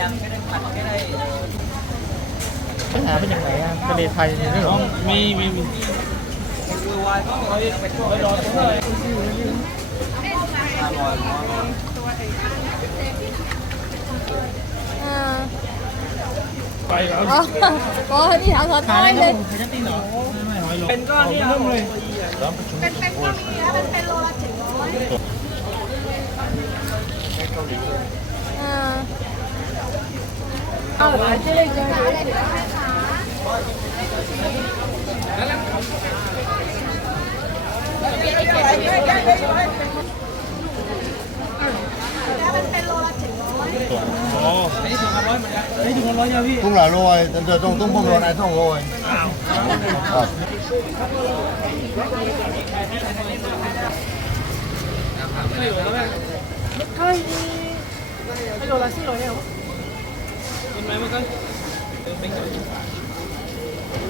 ยังไม่ได้ผัดไม่ได้ปัญหาเป็นยังไงอะทะเลไทยมีด้วยเหรอมีมีมีคือวายเขาเขาไปช่วยรอช่วยอร่อยมากอ่าไปแล้วอ๋ออ๋อนี่ถามสอนน้อยเลยเป็นก้อนที่เอาเลยเป็นเป็นก็มีนะเป็นเป็นโลละเจ็ดร้อยอ่า เอาอาจจะเลยจะอะไรนะ คะแล้วมันเป็นโลละเจ็ดร้อย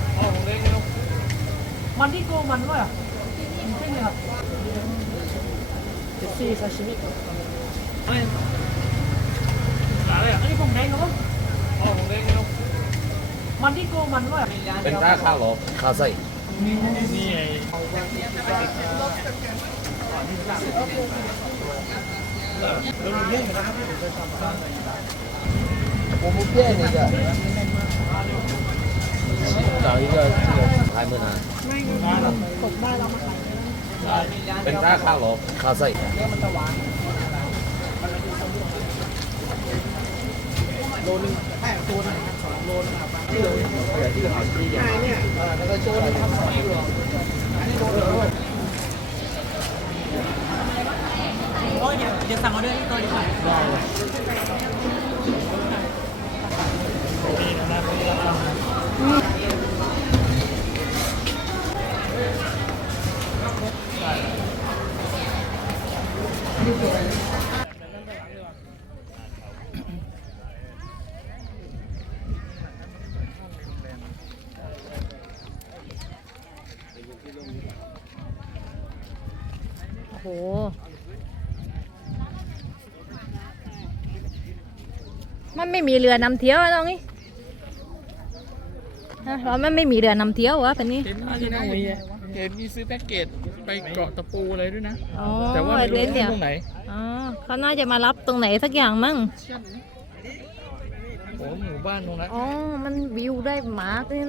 อ๋ออันนี้ถุงละร้อยเหมือนกันอันนี้ถุงละร้อยยาพี่ Cũng là rồi, tận giờ ต้องต้องพวกเราไหนต้อง rồi. ครับกินไหมมันก็โอเคแน่นๆอะมันที่โกมันด้วยอะใช่ไหมครับเจ็ดซี่ซาชิมิอะไรอะอันนี้ผมแดงเหรออ๋อผมเล่นแล้วมันที่โกมันด้วยเโลนึงแป้โลนึงสองโลนึงบางที่เราที่เราง่าเนี่ยแล้วก็โลนึรับสองกิโลอันนี้โลนึงโอ้ยเดี๋ยวเดี๋ยวสั่งออเด้วยที่ตัวดีกว่าได้ โอ้โห มันไม่มีเรือนำเที่ยวอะน้องนี่ฮะเรามันไม่มีเรือนำเที่ยววะเป็นนี่เห็นมีนะเห็นมีซื้อแพ็กเกจไปเกาะตะปูอะไรด้วยนะ อ๋อแต่ว่าไม่รู้เล่นเดี๋ยวตรงไหนอ๋อเขาน่าจะมารับตรงไหนสักอย่างมั้ง โอ้หมู่บ้านตรงนั้น อ๋อ มันวิวได้หมาตัวนี้